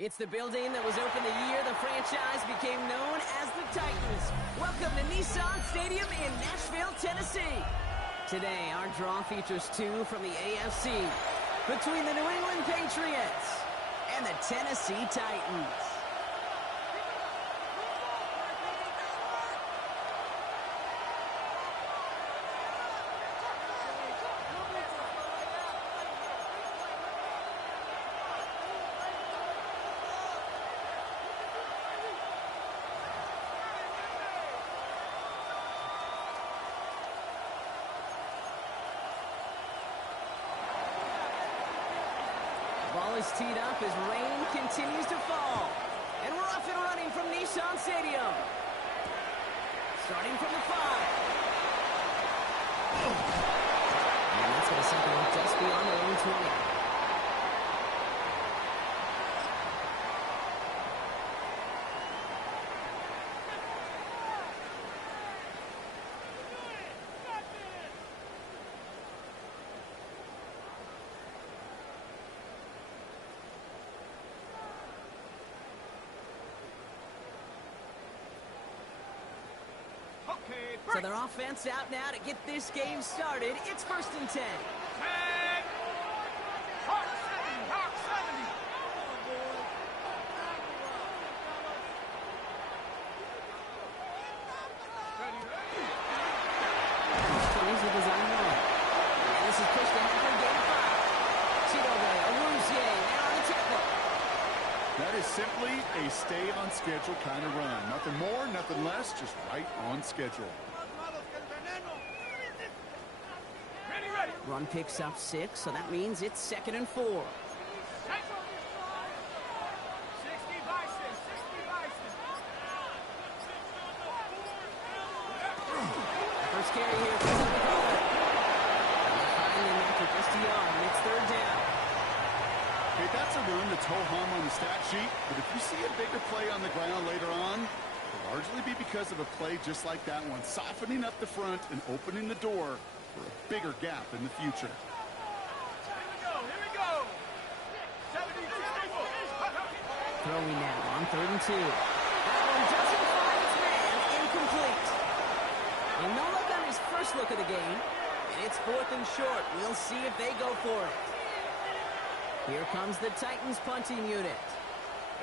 It's the building that was opened the year the franchise became known as the Titans. Welcome to Nissan Stadium in Nashville, Tennessee. Today, our draw features two from the AFC between the New England Patriots and the Tennessee Titans. Ball is teed up as rain continues to fall. And we're off and running from Nissan Stadium. Starting from the 5. And that's going to send them just beyond their own 20. So their offense out now to get this game started. It's 1st and 10. Hawk 70. He's the design one. And this is pushed ahead for game 5. Chidobe, Awuzie, now on the tackle. That is simply a stay-on-schedule kind of run. Nothing more, nothing less, just right on schedule. Run picks up 6, so that means it's 2nd and 4. 60 Bison. First carry here for Chidobe. Finally after just a yard, and it's 3rd down. Okay, that's a run that's ho-hum on the stat sheet, but if you see a bigger play on the ground later on, it'll largely be because of a play just like that one, softening up the front and opening the door for a bigger gap in the future. Here we go. 70. Throwing now on 3rd and 2. That one doesn't find its man. Incomplete. And no look on his first look of the game. And it's 4th and short. We'll see if they go for it. Here comes the Titans punting unit.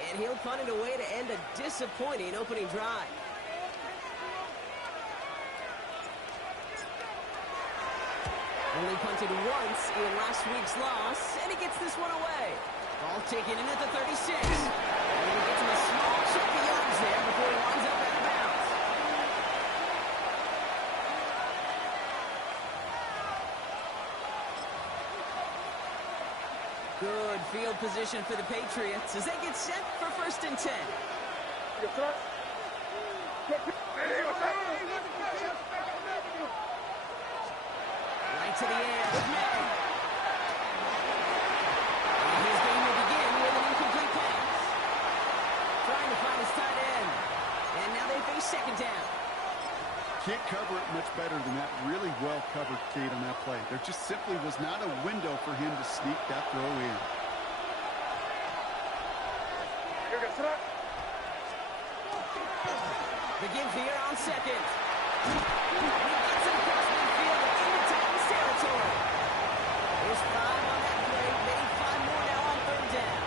And he'll punt it away to end a disappointing opening drive. Only punted once in last week's loss, and he gets this one away. Ball taken in at the 36. And he gets him a small chunk of yards there before he winds up out of bounds. Good field position for the Patriots as they get set for 1st and 10. Right to the air. And his game will begin with an incomplete pass. much better than that. Really well covered, Kate, on that play. There just simply was not a window for him to sneak that throw in. Begins here on second. He gets it across midfield into Titans territory. There's 5 on that play. Maybe 5 more now on third down.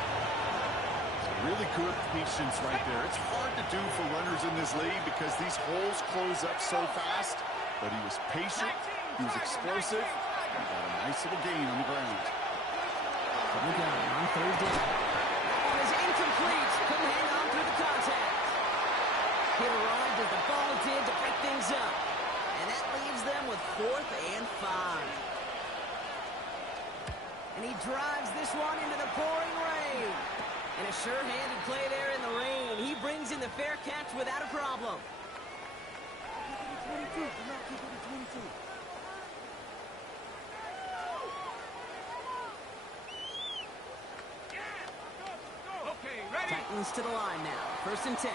Really good patience right there. It's hard to do for runners in this league because these holes close up so fast. But he was patient, he was explosive, and got a nice little gain on the ground. Coming down on third down. That one is incomplete. Couldn't hang on through the contact. He arrived as the ball did to break things up. And that leaves them with 4th and 5. And he drives this one into the pouring rain. And a sure-handed play there in the rain. He brings in the fair catch without a problem. Okay, ready? Titans to the line now. 1st and 10.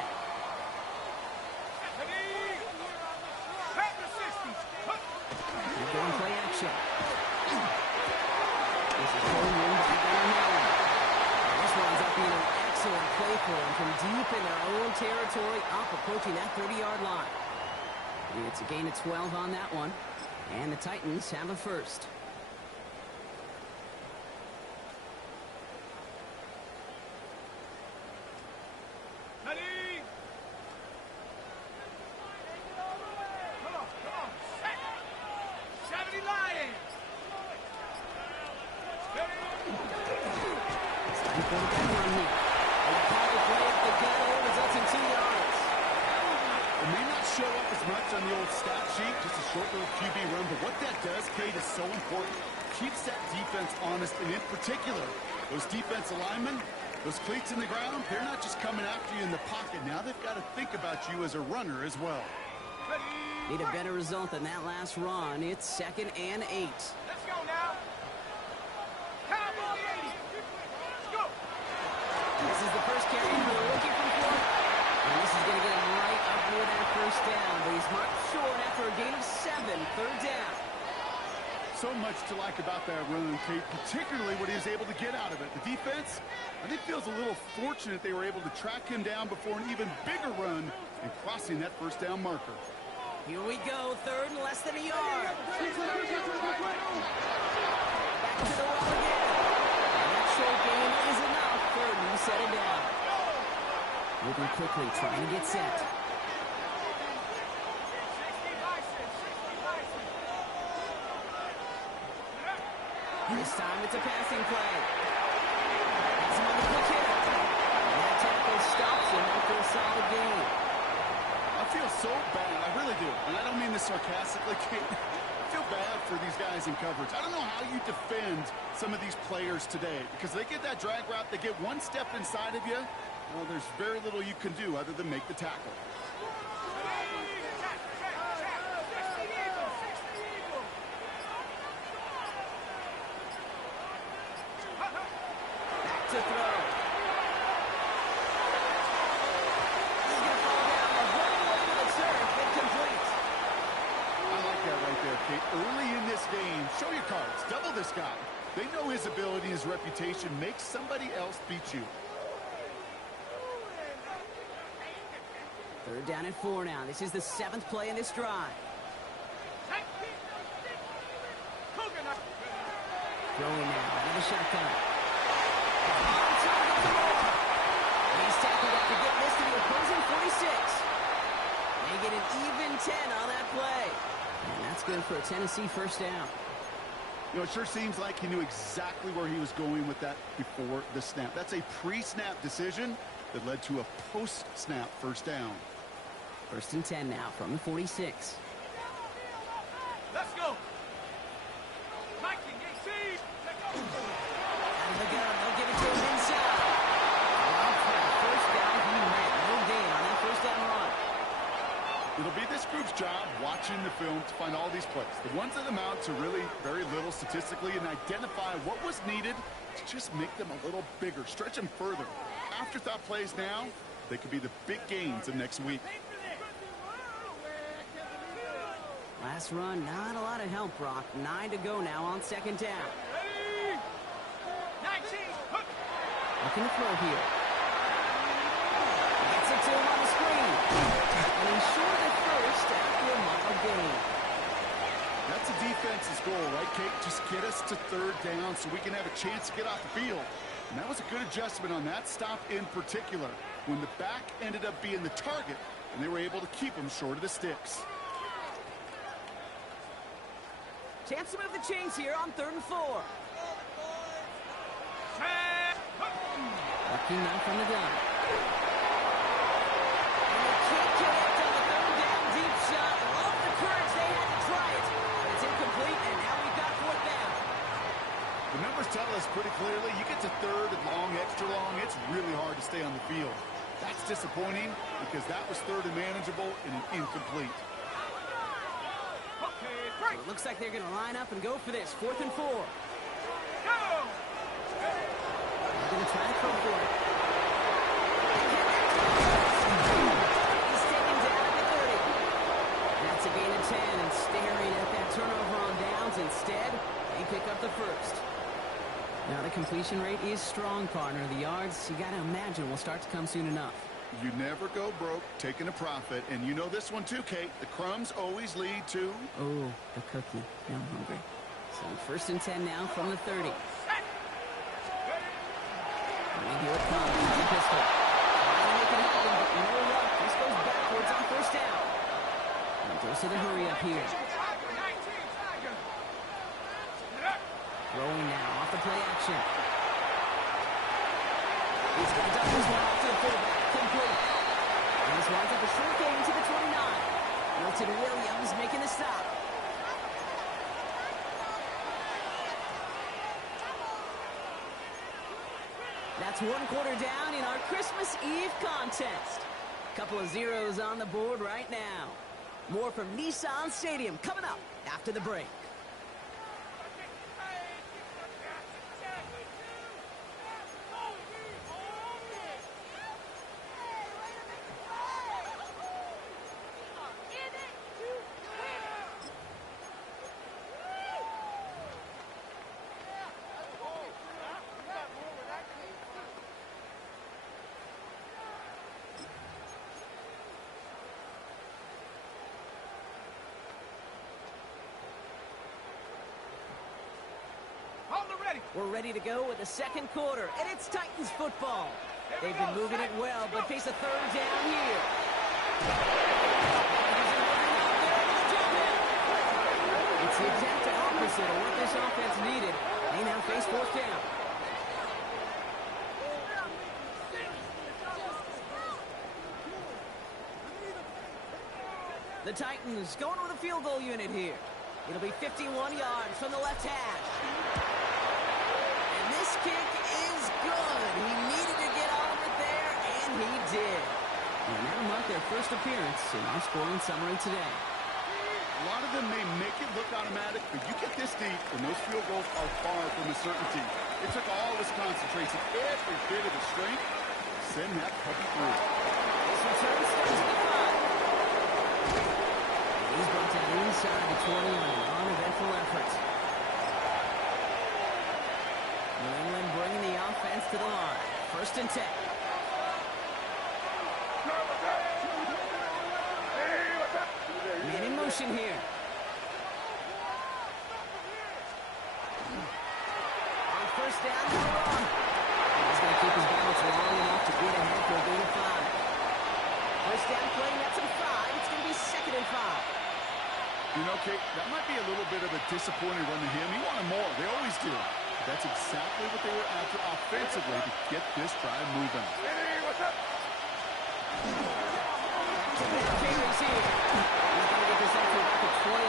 They're going play action. This is Cole back on the line. This winds up being an excellent play for them from deep in their own territory, up approaching that 30-yard line. It's a gain of 12 on that one, and the Titans have a first. Ready? Come on, set. 70 Lions. Ready? Starting quarterback run here. A power play up the gut results in 2 yards. It may not show up as much on the old stat sheet, just a short little QB run, but what that does, Kate, is so important. Keeps that defense honest, and in particular, those defensive linemen, those cleats in the ground, they're not just coming after you in the pocket. Now they've got to think about you as a runner as well. Need a better result than that last run. It's 2nd and 8. Let's go now. Cowboy 80. Let's go. This is the first carry for the rookie from Florida. And this is going to get him right up near that first down. But he's marked short after a gain of 7. 3rd down. So much to like about that run, Kate, particularly what he was able to get out of it. The defense, I think, feels a little fortunate they were able to track him down before an even bigger run and crossing that first down marker. Here we go, 3rd and less than a yard. Back to the well again. And that short gain is enough. 3rd and settle down. Moving quickly, trying to get set. This time it's a passing play. That's him on the quick hit. And that tackle stops him after a solid gain. I feel so bad, I really do. And I don't mean this sarcastically, Kate. I feel bad for these guys in coverage. I don't know how you defend some of these players today, because they get that drag route, they get one step inside of you, well, there's very little you can do other than make the tackle. Back to throw. He's going to fall down, right away to the turf, incomplete. I like that right there, Kate. Early in this game, show your cards. Double this guy. They know his ability, his reputation. Make somebody else beat you. 3rd down and 4 now. This is the 7th play in this drive. Throwing now out of the shotgun. And he's tackled up to get this to the opposing 46. They get an even 10 on that play. And that's good for a Tennessee first down. You know, it sure seems like he knew exactly where he was going with that before the snap. That's a pre-snap decision that led to a post-snap first down. 1st and 10 now from the 46. Let's go. Out of the gun, they'll give it to him inside. Well, for the first down, he met no gain on that first down run. It'll be this group's job watching the film to find all these plays. The ones that amount to really very little statistically, and identify what was needed to just make them a little bigger, stretch them further. Afterthought plays now, they could be the big gains of next week. Last run, not a lot of help, Brock. 9 to go now on second down. Ready? 19. Hook. Looking to throw here. Gets it to him on the screen. And he's short at first after a mile gain. That's a defense's goal, right, Kate? Just get us to third down so we can have a chance to get off the field. And that was a good adjustment on that stop in particular, when the back ended up being the target, and they were able to keep him short of the sticks. Chance to move the chains here on 3rd and 4. Lucky now from the gun. And they can't connect on the 3rd down deep shot. Love the courage, they had to try it. But it's incomplete, and now we've got 4th down. The numbers tell us pretty clearly, you get to 3rd and long, extra long, it's really hard to stay on the field. That's disappointing because that was 3rd and manageable and an incomplete. So it looks like they're going to line up and go for this. 4th and 4. Go! They're going to try to throw for it. He's taken down at the 30. That's a gain of 10, and staring at that turnover on downs. Instead, they pick up the first. Now the completion rate is strong, partner. The yards, you got to imagine, will start to come soon enough. You never go broke taking a profit, and you know this one too, Kate. The crumbs always lead to... Oh, the cookie. Now I'm hungry. So 1st and 10 now from the 30. And here it comes. The pistol. Trying to make it happen, but no luck. This goes backwards on 1st down. And goes to the hurry up here. Throwing now off the play action. He's going to dump this one off to the fullback. Complete. And this winds up a short gain to the 29. Milton Williams making the stop. That's 1 quarter down in our Christmas Eve contest. Couple of zeros on the board right now. More from Nissan Stadium coming up after the break. We're ready to go with the 2nd quarter, and it's Titans football. They've been moving it well, but face a 3rd down here. It's the exact opposite of what this offense needed. They now face 4th down. The Titans going with a field goal unit here. It'll be 51 yards from the left hash. This kick is good. He needed to get all of it there, and he did. And that'll mark their first appearance in our scoring summary today. A lot of them may make it look automatic, but you get this deep, and those field goals are far from a certainty. It took all his concentration, every bit of his strength, to send that puppy through. This return starts at the 5. He's brought that inside the 20 on an uneventful effort. New England bringing the offense to the line. 1st and 10. Man in motion here. On 1st down, he's going to keep his balance long enough to get ahead for a gain of 5. 1st down play, that's a 5. It's going to be 2nd and 5. You know, Kate, that might be a little bit of a disappointing run to him. He wanted more. They always do. That's exactly what they were after offensively to get this drive moving. Carries here. He's going to get this up to about the 28.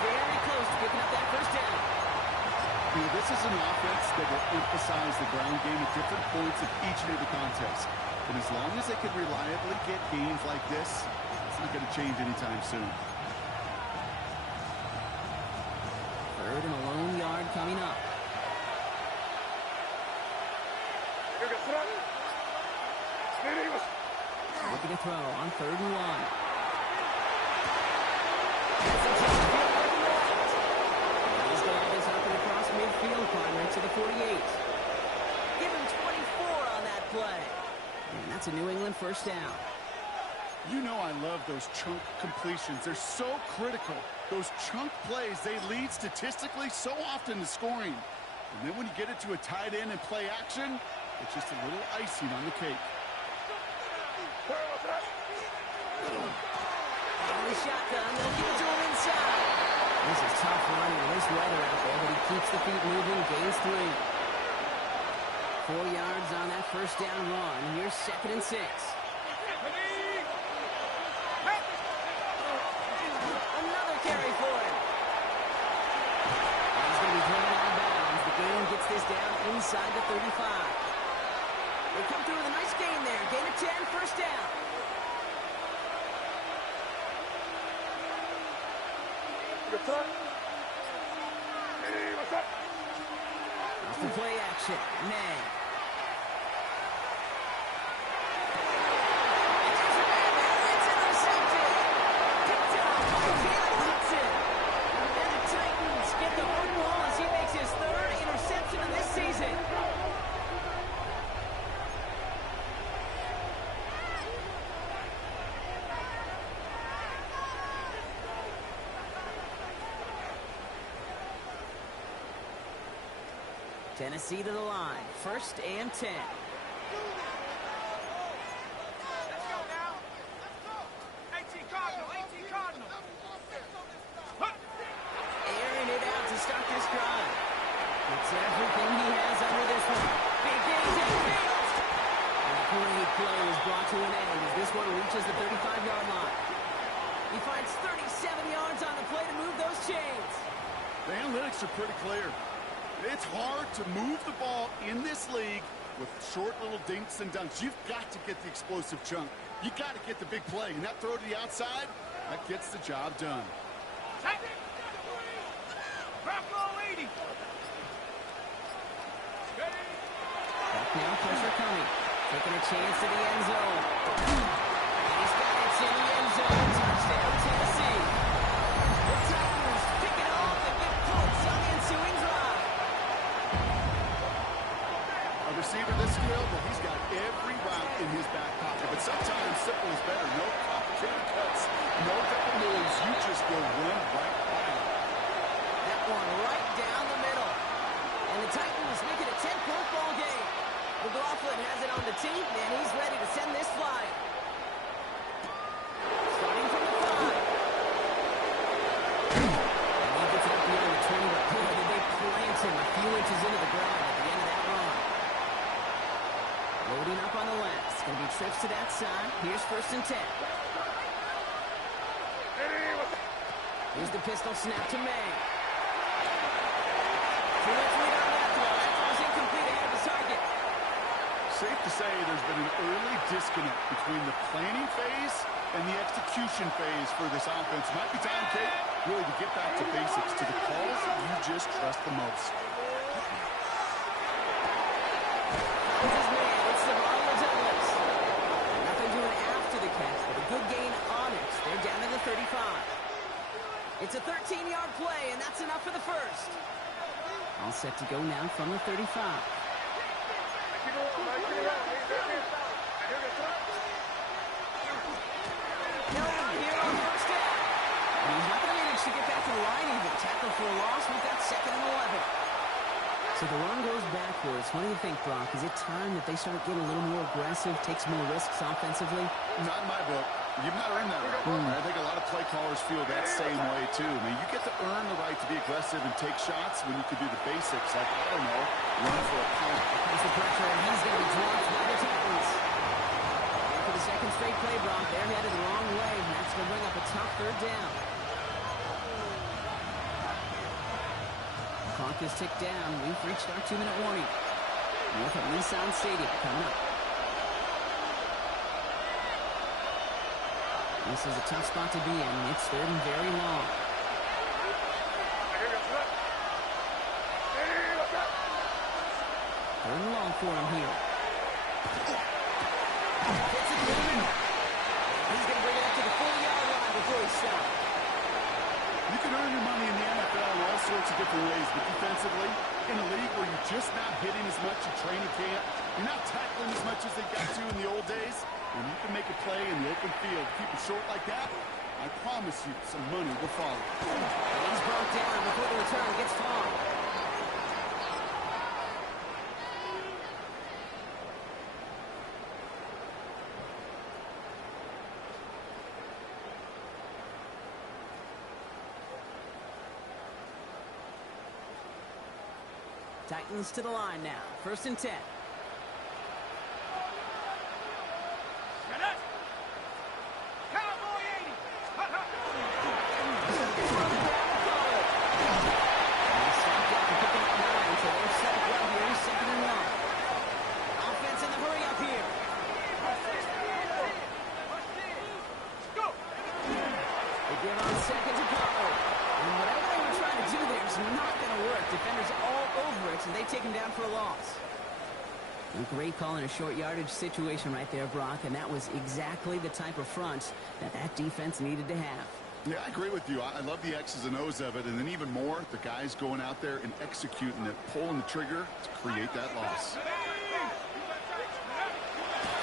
Very close to picking up that 1st down. You know, this is an offense that will emphasize the ground game at different points of each and every contest. And as long as they can reliably get gains like this, it's not going to change anytime soon. 3rd and a lone yard coming up. Looking to throw on 3rd and 1. to the 48. Give him 24 on that play. And that's a New England first down. You know I love those chunk completions. They're so critical. Those chunk plays, they lead statistically so often to scoring. And then when you get it to a tight end and play action, it's just a little icing on the cake. On the shotgun, they'll give it to him inside. This is tough running. This weather out there, but he keeps the feet moving, gains 3. 4 yards on that first down run. Here's 2nd and 6. Another carry for him. And he's going to be driven out of bounds. The gain gets this down inside the 35. They come through with a nice gain there. Gain of 10, first down. Off the play action. May. It's intercepted. Picked off by Taylor Hudson. And the Titans get the football as he makes his 3rd interception of this season. Tennessee to the line. 1st and 10. Let's go now. Let's go. 18 Cardinal. 18 Cardinal. Airing it out to start this drive. It's everything he has under this one. Big gains and fields. And a great play is brought to an end as this one reaches the 35-yard line. He finds 37 yards on the play to move those chains. The analytics are pretty clear. It's hard to move the ball in this league with short little dinks and dunks. You've got to get the explosive chunk. You got to get the big play. And that throw to the outside, that gets the job done. Drop low 80. Back now, pressure coming. Taking a chance to the end zone. And he's got it in the end zone. Touchdown, Tennessee. The Titans pick it off and get points on the ensuing drive. A receiver this skilled, well, he's got every route in his back pocket. But sometimes simple is better. No complicated cuts, no double moves. You just go run right by him. That one right down the middle. And the Titans make it a 10-point ball game. McLaughlin has it on the tee, and he's ready to send this flying. Starting from the 5. And he gets it up beyond the 20, but boy, did they plant him a few inches into the ground at the end of that run. Loading up on the left. It's going to be trips to that side. Here's 1st and 10. Here's the pistol snap to May. Too much lead on that throw. That throw's incomplete ahead of the target. Safe to say there's been an early disconnect between the planning phase and the execution phase for this offense. Might be time, Kate, really to get back to basics, to the calls that you just trust the most. This is man. It's the Ronald Douglas. Nothing doing after the catch, but a good gain on it. They're down to the 35. It's a 13-yard play, and that's enough for the first. All set to go now from the 35. No, here on first down. And he's not going to manage to get back to the line even. Tackle for a loss. We've got 2nd and 11. So the run goes backwards. What do you think, Brock? Is it time that they start getting a little more aggressive, take some more risks offensively? Not in my book. You've not earned that right. I think a lot of play callers feel that same way, too. I mean, you get to earn the right to be aggressive and take shots when you could do the basics, like, I don't know, run for a punt. Here comes the pressure, and he's going to be dropped by the Titans. And for the 2nd straight play, Brock, they're headed the wrong way, and that's going to bring up a tough 3rd down. Clock is ticked down. We've reached our 2-minute warning. North at Nissan Stadium coming up. This is a tough spot to be in. It's 3rd and very long. 3rd and long for him here. Gets it moving. He's going to bring it up to the 40-yard line before he stops. You can earn your money in the NFL in all sorts of different ways, but defensively, in a league where you You're not tackling as much as they got to in the old days. When you can make a play in the open field, keep it short like that, I promise you some money will follow. He's brought down before the return gets far. Titans to the line now. 1st and 10. And they take him down for a loss. A great call in a short yardage situation right there, Brock, and that was exactly the type of front that defense needed to have. Yeah, I agree with you. I love the X's and O's of it, and then even more, the guys going out there and executing it, pulling the trigger to create that loss.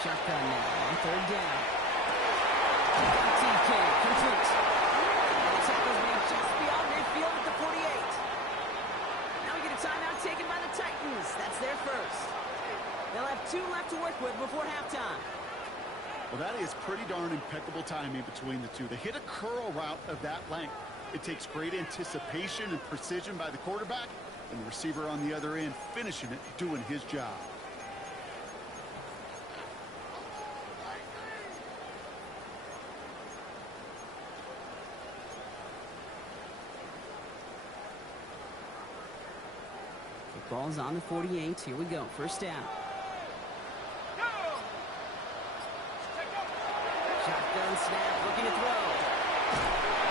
Shotgun now on 3rd down. TK complete. And the tackle's made just beyond midfield at the 48. Now we get a timeout taken by the Titans. That's their first. They'll have 2 left to work with before halftime. Well, that is pretty darn impeccable timing between the two. They hit a curl route of that length. It takes great anticipation and precision by the quarterback, and the receiver on the other end finishing it, doing his job. Ball's on the 48. Here we go. 1st down. Shotgun snap, looking to throw.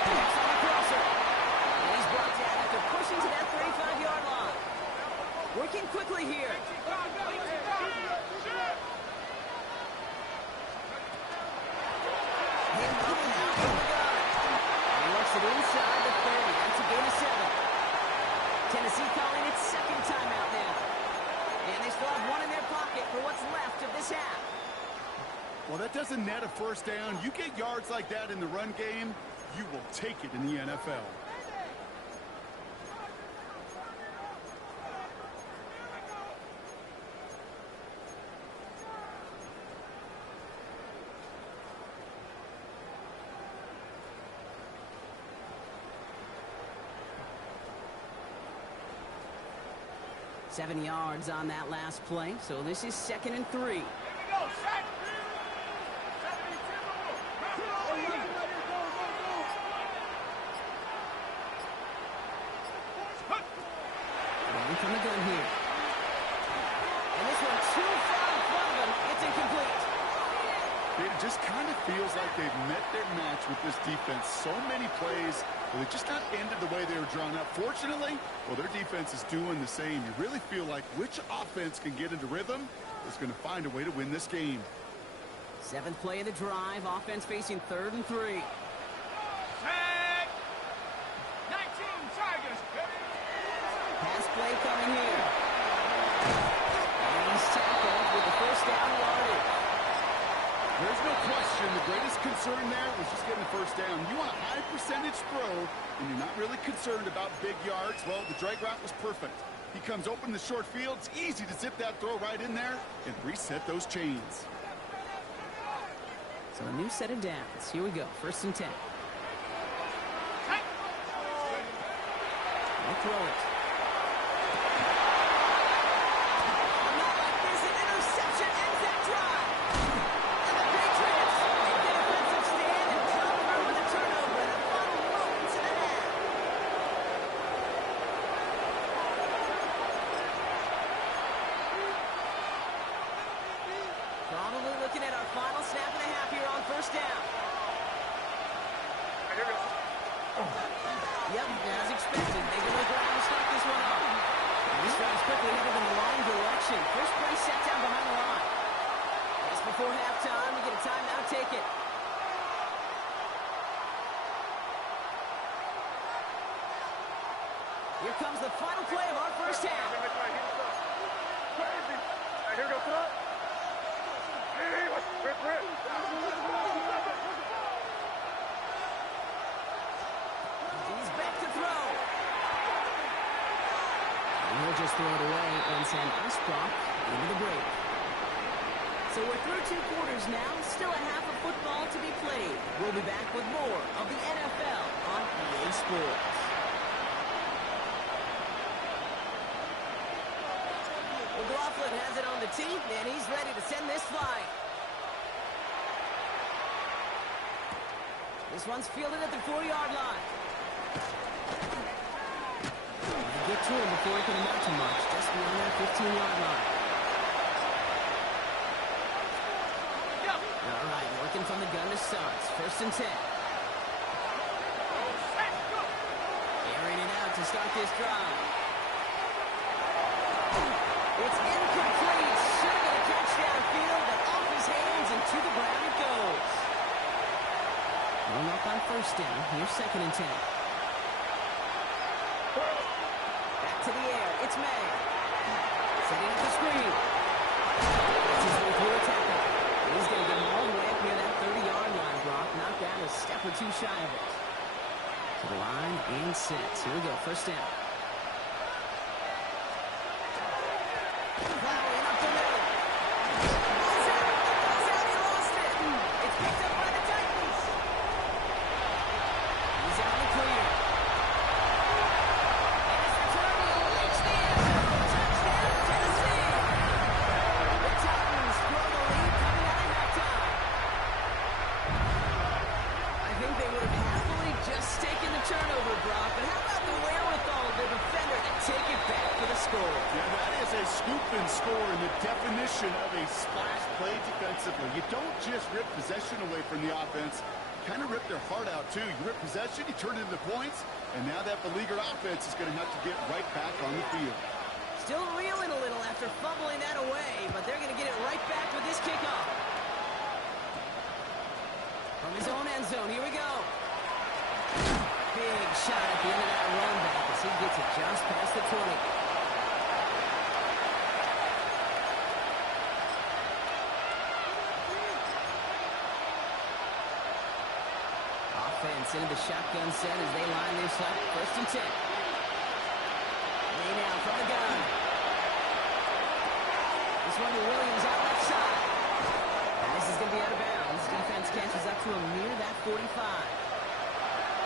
Pass on the crosser. And he's brought down after pushing to that 35-yard line. Working quickly here. He lets it inside the 30. That's a gain of 7. Tennessee calling its 2nd timeout now. And they still have 1 in their pocket for what's left of this half. Well, that doesn't net a 1st down. You get yards like that in the run game, you will take it in the NFL. Seven yards on that last play, so this is 2nd and 3. Running from the gun here. And this one too far in front of him. It's incomplete. It just kind of feels like they've met their match with this defense. So many plays, but they just not ended the way they were drawn up. Fortunately, well, their defense is doing the same. You really feel like which offense can get into rhythm is going to find a way to win this game. 7th play of the drive. Offense facing 3rd and 3. Pass play coming here. And he's tackled with the 1st down yardage. There's no question the greatest concern there was just getting the 1st down. You want a high percentage throw, and you're not really concerned about big yards. Well, the drag route was perfect. He comes open the short field. It's easy to zip that throw right in there and reset those chains. So a new set of downs. Here we go. 1st and 10. They'll throw it. Yep, as expected. They can look around to start this one off. And this drive's quickly headed in the wrong direction. First play set down behind the line. Just before halftime, we get a timeout taken. Here comes the final play of our first half. here we go, throw. Hey, rip. He's back to throw. And he'll just throw it away and send us Brock into the break. So we're through 2 quarters now. Still a half of football to be played. We'll be back with more of the NFL on EA Sports. McLaughlin has it on the tee, and he's ready to send this flying. This one's fielded at the 4-yard line. Get to him before he can amount to much, just beyond that 15-yard line. All right, working from the gun to start. 1st and 10. Airing it out to start this drive. It's incomplete. Should have been a catch downfield, but off his hands and to the ground it goes. One up on 1st down. Here's 2nd and 10. Back to the air. It's May. Setting up the screen. That's his way through a tackle. He's going to get him all the way up near that 30-yard line, Brock. Knocked down a step or 2 shy of it. To the line and set. Here we go. 1st down. Plowing up the middle. Ball's out. He lost it. It's picked up by the Titans. He's out of the clear. And it's returned. He'll reach the end zone. Touchdown, Tennessee. The Titans grow the lead coming out of halftime. I think they would have happily just taken the turnover, Brock, but how about the wherewithal of the defender to take it back for the score? Yeah, that is a scoop and score in the definition of a splash play defensively. You don't just rip possession away from the offense. You kind of rip their heart out, too. You rip possession, you turn it into points, and now that beleaguered offense is going to have to get right back on the field. Still reeling a little after fumbling that away, but they're going to get it right back with this kickoff. From his own end zone, here we go. Big shot at the end of that run back as he gets it just past the 20. Offense into the shotgun set as they line this up. 1st and 10. Lay now from the gun. This one to Williams out left side. And this is going to be out of bounds. Defense catches up to him near that 45.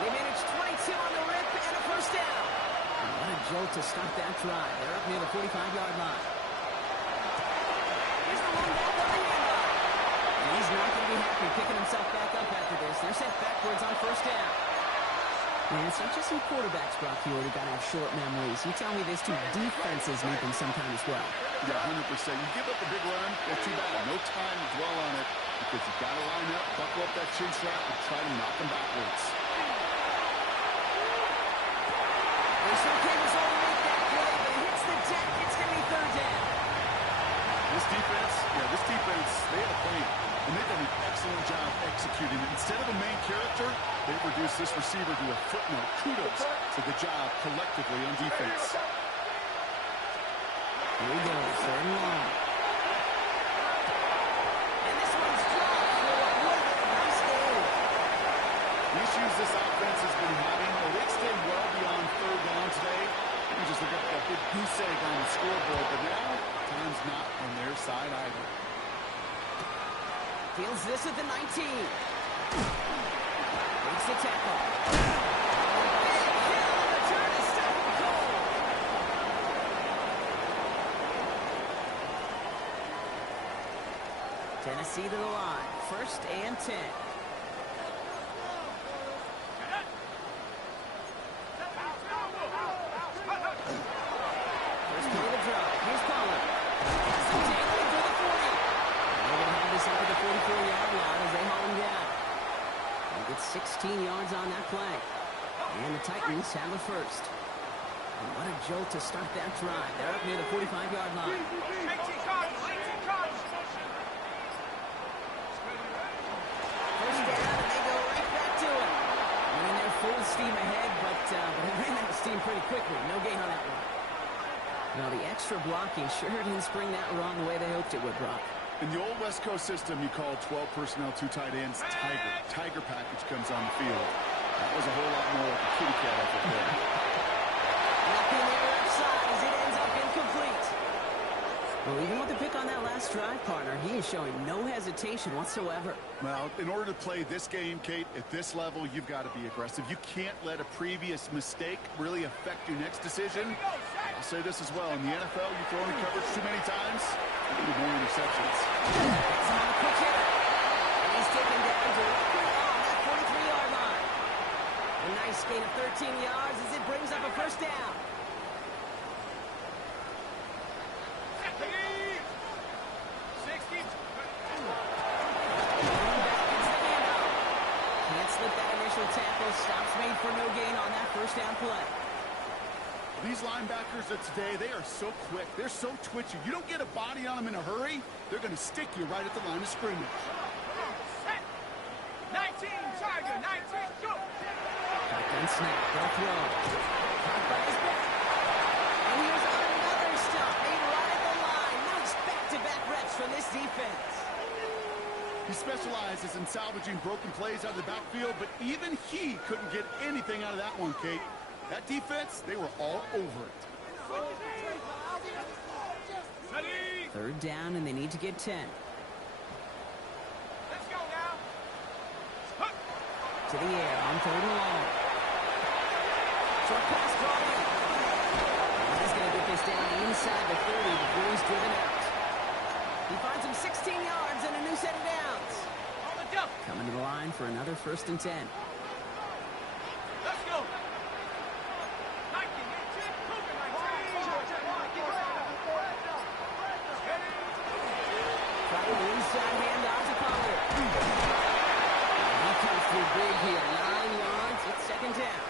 They manage 22 on the rip and a 1st down. And what a jolt to start that drive. They're up near the 45-yard line. Here's the one back on the handoff. And he's not going to be happy picking himself back up after this. They're sent backwards on 1st down. Man, it's not just some quarterbacks, Brock, here that got to have short memories. You tell me these 2 defenses need them sometime as well. Yeah, 100%. You give up a big run, that's too bad. No time to dwell on it because you've got to line up, buckle up that chin strap, and try to knock them backwards. They sure can't only make that play, but it hits the deck. It's going to be 3rd down. This defense, they had a plan, and they've done an excellent job executing it. Instead of a main character, they've reduced this receiver to a footnote. Kudos to the job collectively on defense. Here we go, 3rd and long. And this one's dropped for what would have been a nice game. The issues this offense has been having, they extend well beyond 3rd down today. You just look at that big goose egg on the scoreboard, but now time's not on their side either. Feels this at the 19. Makes the tackle. Big hit on the return to stop him cold. Tennessee to the line. 1st and 10. First play of the drive. Here's Pollard. Some dangling for the 40. They're going to have this up at the 44-yard line as they haul him down. They get 16 yards on that play. And the Titans have a 1st. And what a jolt to start that drive. They're up near the 45-yard line. 18 cards. First down, and they go right back to it. And then they're full steam ahead, but they ran out of steam pretty quickly. No gain on that one. Well, the extra blocking sure didn't spring that wrong the way they hoped it would, Brock. In the old West Coast system, you call 12 personnel, 2 tight ends, Tiger. Tiger package comes on the field. That was a whole lot more like a kitty cat effort there. Nothing there left side as it ends up incomplete. Well, even with the pick on that last drive, partner, he is showing no hesitation whatsoever. Well, in order to play this game, Kate, at this level, you've got to be aggressive. You can't let a previous mistake really affect your next decision. I'll say this as well. In the NFL, you throw in coverage too many times, you need more interceptions. It's on a quick hitter. And he's taken down directly on that 43-yard line. A nice gain of 13 yards as it brings up a first down. Can't slip that initial tackle. Stops made for no gain on that first down play. These linebackers of today, they are so quick. They're so twitchy. You don't get a body on them in a hurry, they're going to stick you right at the line of scrimmage. 19, Tiger, 19, go! Shotgun snap, they'll throw. Caught by his back. And here's another stop made right at the line. Nice back-to-back reps from this defense. He specializes in salvaging broken plays out of the backfield, but even he couldn't get anything out of that one, Kate. That defense, they were all over it. Third down, and they need to get 10. Let's go now. To the air on third and long. Short pass brought in. He's going to get this down inside the 30 before he's driven out. He finds him 16 yards and a new set of downs. On the jump. Coming to the line for another first and 10. Let's go. Inside handoff to Pollard. He comes through big here. 9 yards. It's second down.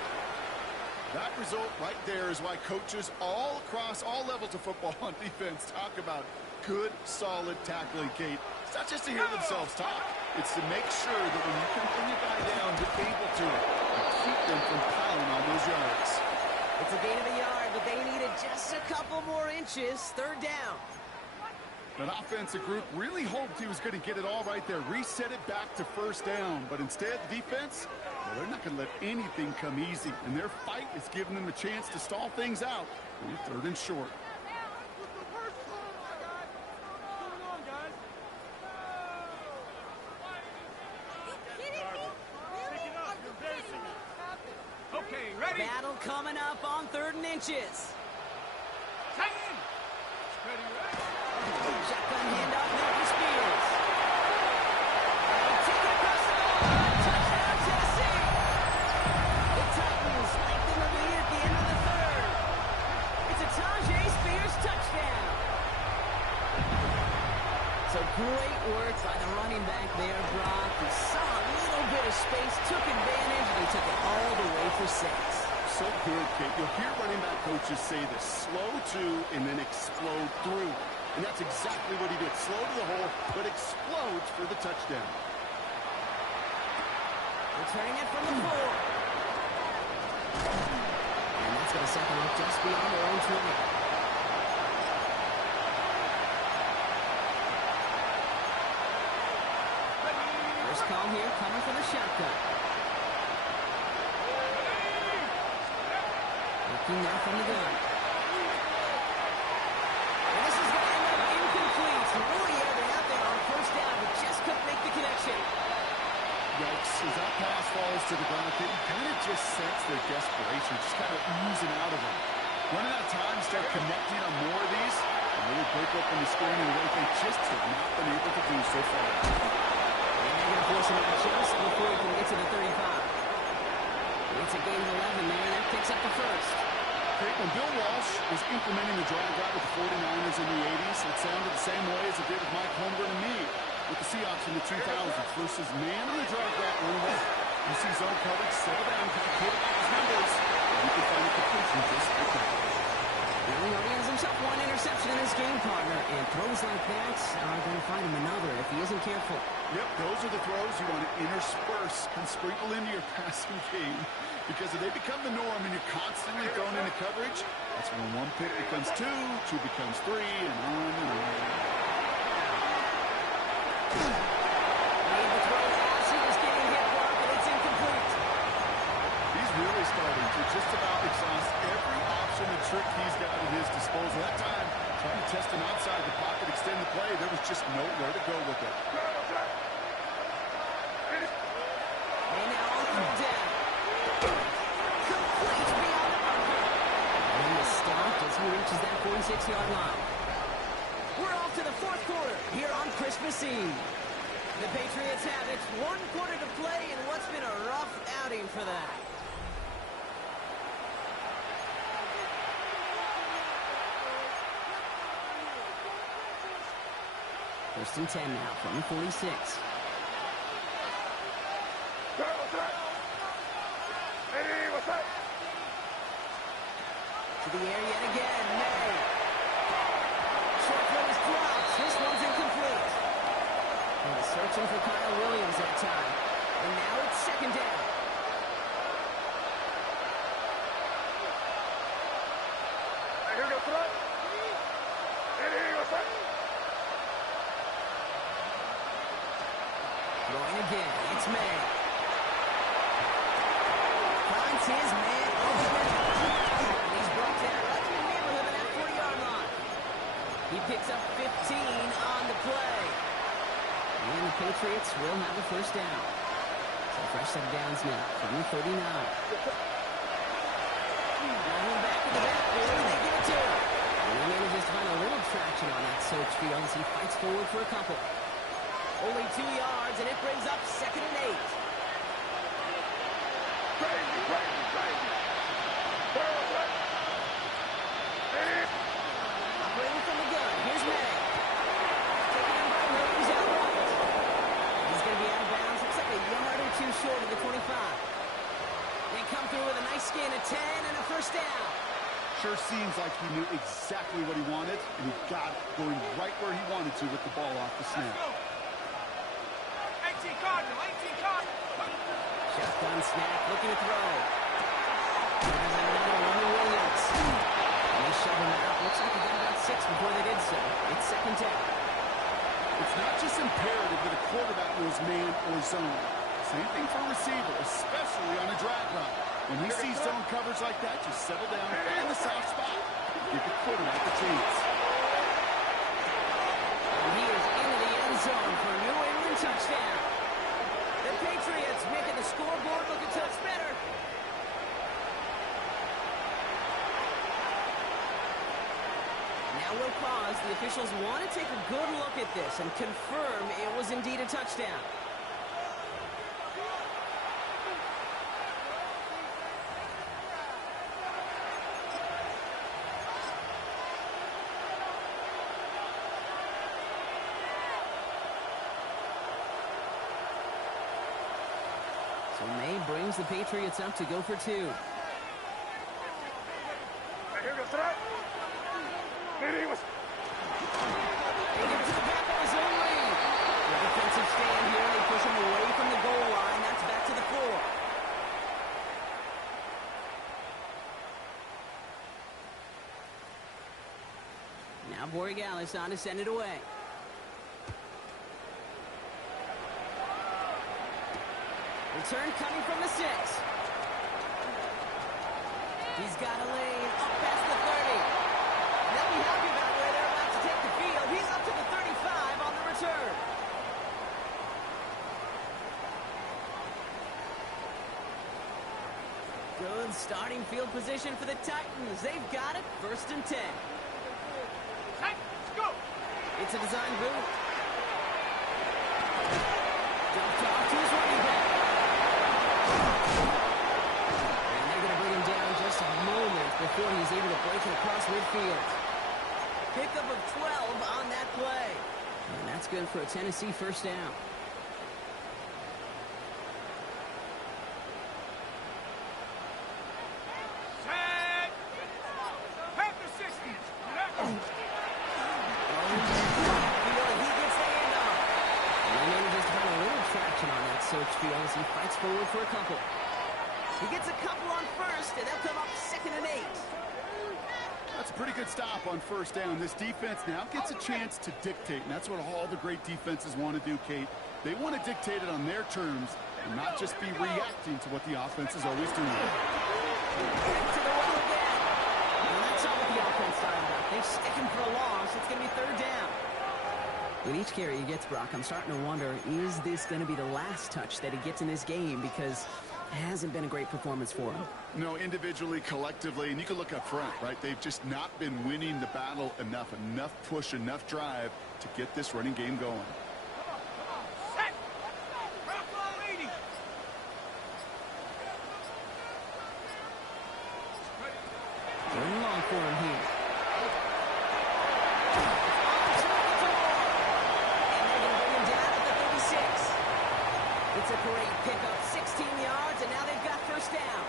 That result right there is why coaches all across all levels of football on defense talk about good, solid tackling, Kate. It's not just to hear themselves talk. It's to make sure that when you can bring a guy down, you're able to keep them from piling on those yards. It's a gain of a yard, but they needed just a couple more inches. Third down. That offensive group really hoped he was going to get it all right there, reset it back to first down. But instead, the defense, well, they're not going to let anything come easy. And their fight is giving them a chance to stall things out on third and short. Okay, ready? Battle coming up on third and inches. Tight end. Ready, ready. Shotgun handoff now for Spears. Take it across the line. Touchdown, Tennessee. The Titans lengthen the lead at the end of the third. It's a Tajay Spears touchdown. So great work by the running back there, Brock. He saw a little bit of space, took advantage, and he took it all the way for 6. So good, Kate. You'll hear running back coaches say this: slow to and then explode through. And that's exactly what he did. Slow to the hole, but explodes for the touchdown. Returning it from the 4. And that's going to set them up just beyond their own 20. First call here coming from the shotgun. Looking now from the gun. And this is going to end up incomplete. Really had it out there on first down, but just couldn't make the connection. Yikes, as that pass falls to the ground, you kind of just sense their desperation, just kind of oozing out of them. Running out of time, start connecting on more of these, and really break open the scoring in a way they just have not been able to do so far. And they're going to force him out just before he can get to the 35. It's a gain of 11 there, and that picks up the first. When Bill Walsh was implementing the drag route with the 49ers in the 80s, it sounded the same way as it did with Mike Holmgren and me with the Seahawks in the 2000s versus man on the drag route run away. You see zone coverage, settle down, get the quarterback his numbers, and you can find a completion just like that. Well, he already has himself one interception in this game, partner, and throws like that are going to find him another if he isn't careful. Yep, those are the throws you want to intersperse and sprinkle into your passing game, because if they become the norm and you're constantly thrown into coverage, that's when one pick becomes two, two becomes three, and on and on. Made the throw as he was getting hit block, and it's incomplete. He's really starting to just about exhaust every option and trick he's got at his disposal. That time, trying to test him outside the pocket, extend the play, there was just nowhere to go with it. And now on third down. Complete beyond the marker. And is stopped as he reaches that 46-yard line. We're off to the fourth quarter here on Christmas Eve. The Patriots have it. 1 quarter to play in what's been a rough outing for them. First and 10 now from the 46. To the air yet again. May. Short throw is dropped. This one's incomplete. And searching for Kyle Williams that time. And now it's second down. Throwing again. It's May. Finds his man over the middle. And he's brought down right in the neighborhood of that 40-yard line. He picks up 15 on the play. And the Patriots will have a first down. So fresh set of downs now from the 39. Rolling back in the backfield, and they give it to him. And he manages to find a little traction on that search field as he fights forward for a couple. Only 2 yards, and it brings up second and 8. Operating from the gun, here's May. Taking him by Williams out right. He's going to be out of bounds. Looks like a yard or two short of the 25. They come through with a nice gain of 10 and a first down. Sure seems like he knew exactly what he wanted, and he got it going right where he wanted to with the ball off the snap. 18 Cardinal, 18 Cardinal. Shotgun snap, looking to throw. There's another one to Williams. And they shove him out. Looks like he got about 6 before they did so. It's second down. It's not just imperative that a quarterback knows man or zone. Same thing for a receiver, especially on a drag route. When he sees zone coverage like that, just settle down, find the soft spot, give the quarterback a chance. And he is into the end zone for a New England touchdown. The Patriots making the scoreboard look a touch better. Now we'll pause. The officials want to take a good look at this and confirm it was indeed a touchdown. So May brings the Patriots up to go for 2. Here goes throw. They give it to the back of his own lane. The defensive stand here. They push him away from the goal line. That's back to the 4. Now Borregales on to send it away. Return coming from the 6. He's got a lane up past the 30. And they'll be happy about where they're about to take the field. He's up to the 35 on the return. Good starting field position for the Titans. They've got it. First and 10. Hey, let's go. It's a design route. Dumped off to his running back. And they're going to bring him down just a moment before he's able to break it across midfield. Pickup of 12 on that play. And that's good for a Tennessee first down. Set. Panther 6 search field as he fights forward for a couple. He gets a couple on first, and they'll come up 2nd and 8. That's a pretty good stop on first down. This defense now gets a chance to dictate, and that's what all the great defenses want to do, Kate. They want to dictate it on their terms and not just be reacting to what the offense is always doing. Back to the well again. And that's not what the offense started about. They stick him for a loss. It's going to be 3rd down. With each carry he gets, Brock, I'm starting to wonder, is this going to be the last touch that he gets in this game? Because it hasn't been a great performance for him. No, individually, collectively, and you can look up front, right? They've just not been winning the battle enough push, enough drive to get this running game going. Set. Rock leading. Going long for him here. It's a great pickup, 16 yards, and now they've got first down.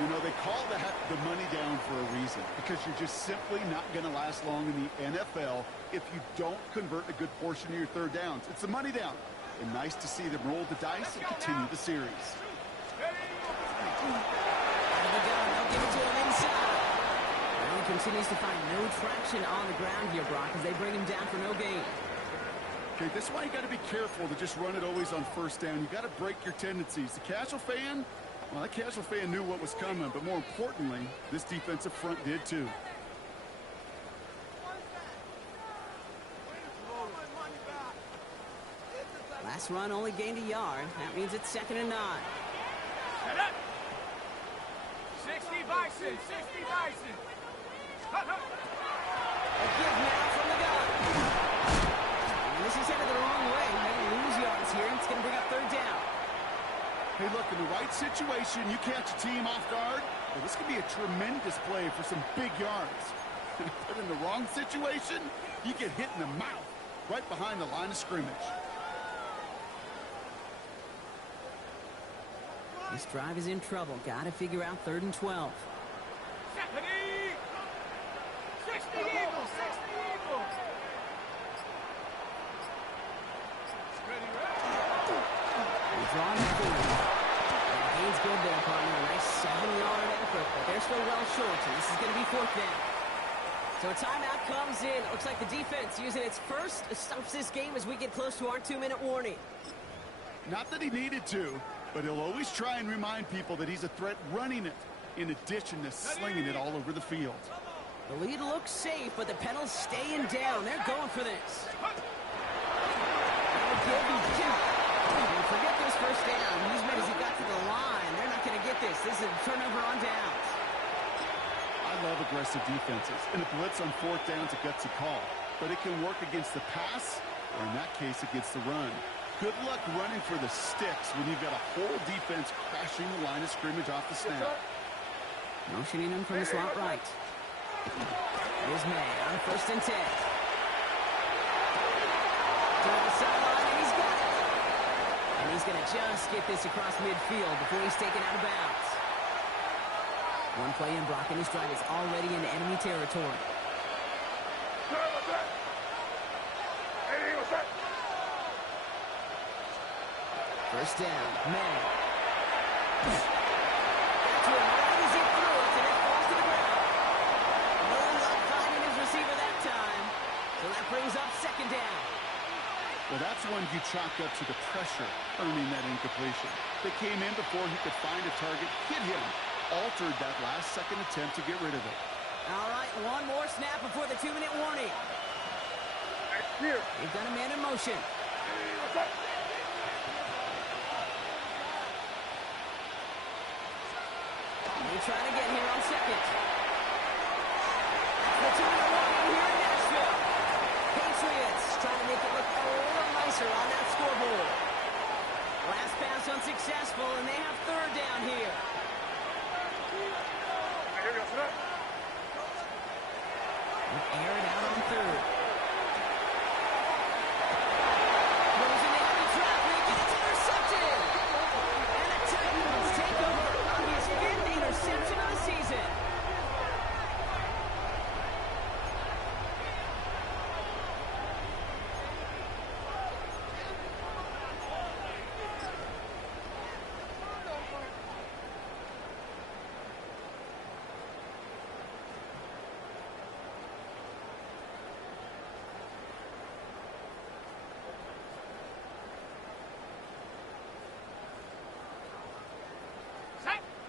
You know, they call that the money down for a reason, because you're just simply not going to last long in the NFL if you don't convert a good portion of your 3rd downs. It's the money down. And nice to see them roll the dice and continue the series. Out of the gun, they'll give it to him inside. Well, he continues to find no traction on the ground here, Brock, as they bring him down for no gain. Okay, this is why you got to be careful to just run it always on first down. You got to break your tendencies. The casual fan, well, that casual fan knew what was coming, but more importantly, this defensive front did too. Last run only gained a yard. That means it's 2nd and 9. Set up. 60 Bison. 60 Bison. A give now from the gun. And this is headed the wrong way. They lose yards here, and it's going to bring up 3rd down. Hey, look, in the right situation, you catch a team off guard, well, this could be a tremendous play for some big yards. But in the wrong situation, you get hit in the mouth right behind the line of scrimmage. This drive is in trouble. Got to figure out 3rd and 12. 60 Eagles. 60 Eagles. Drawn forward. Gain's good there, partner. A nice 7-yard effort, but they're still well short, so this is going to be 4th down. So a timeout comes in. It looks like the defense using its first stops this game as we get close to our 2-minute warning. Not that he needed to, but he'll always try and remind people that he's a threat running it, in addition to slinging it all over the field. The lead looks safe, but the Penals staying down. They're going for this. And forget this first down. He's made as he got to the line. They're not going to get this. This is a turnover on downs. I love aggressive defenses, and a blitz on 4th down is a gutsy call. But it can work against the pass, or in that case, against the run. Good luck running for the sticks when you've got a whole defense crashing the line of scrimmage off the snap. Motioning him from the slot right. Here's May on 1st and 10. To the sideline, and he's got it. And he's going to just get this across midfield before he's taken out of bounds. One play in, Brock, and his drive is already in enemy territory. First down, May. To him right as he threw it, and it falls to the ground. No luck finding his receiver that time. So that brings up 2nd down. Well, that's one you chalk up to the pressure earning that incompletion. They came in before he could find a target, hit him, altered that last-second attempt to get rid of it. All right, one more snap before the 2-minute warning. They've got a man in motion. They trying to get here on 2nd. The 2-minute warning here in Nashville. Patriots trying to make it look a little nicer on that scoreboard. Last pass unsuccessful, and they have 3rd down here. Air it out on 3rd. Goes in the heavy traffic, and it's intercepted. And the Titans take over on his 5th interception of the season.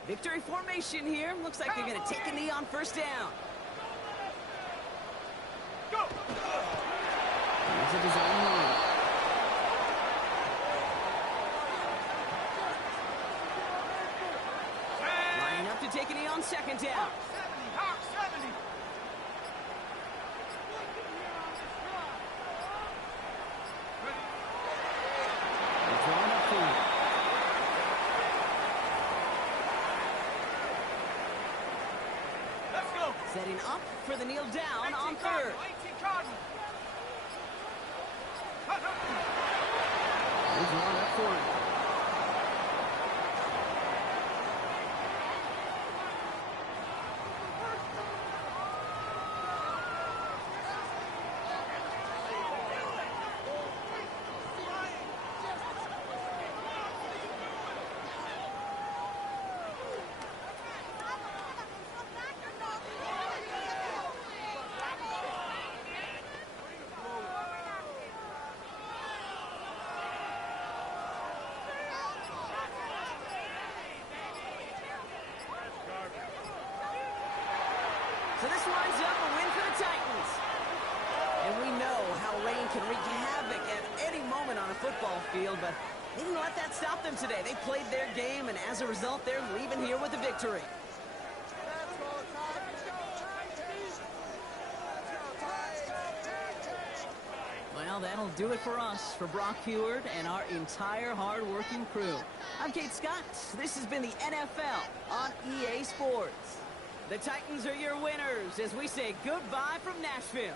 Victory formation here. Looks like they're going to take a knee on first down. Go! Here's a design run. Lining up to take a knee on second down. Hawk 70! They're drawing up for it. Let's go! Setting up for the kneel down 18 on Cardinal, third. 18 Cardinal! They're drawing up for it. So this winds up a win for the Titans. And we know how rain can wreak havoc at any moment on a football field, but they didn't let that stop them today. They played their game, and as a result, they're leaving here with a victory. Well, that'll do it for us, for Brock Heward and our entire hard-working crew. I'm Kate Scott. This has been the NFL on EA Sports. The Titans are your winners as we say goodbye from Nashville.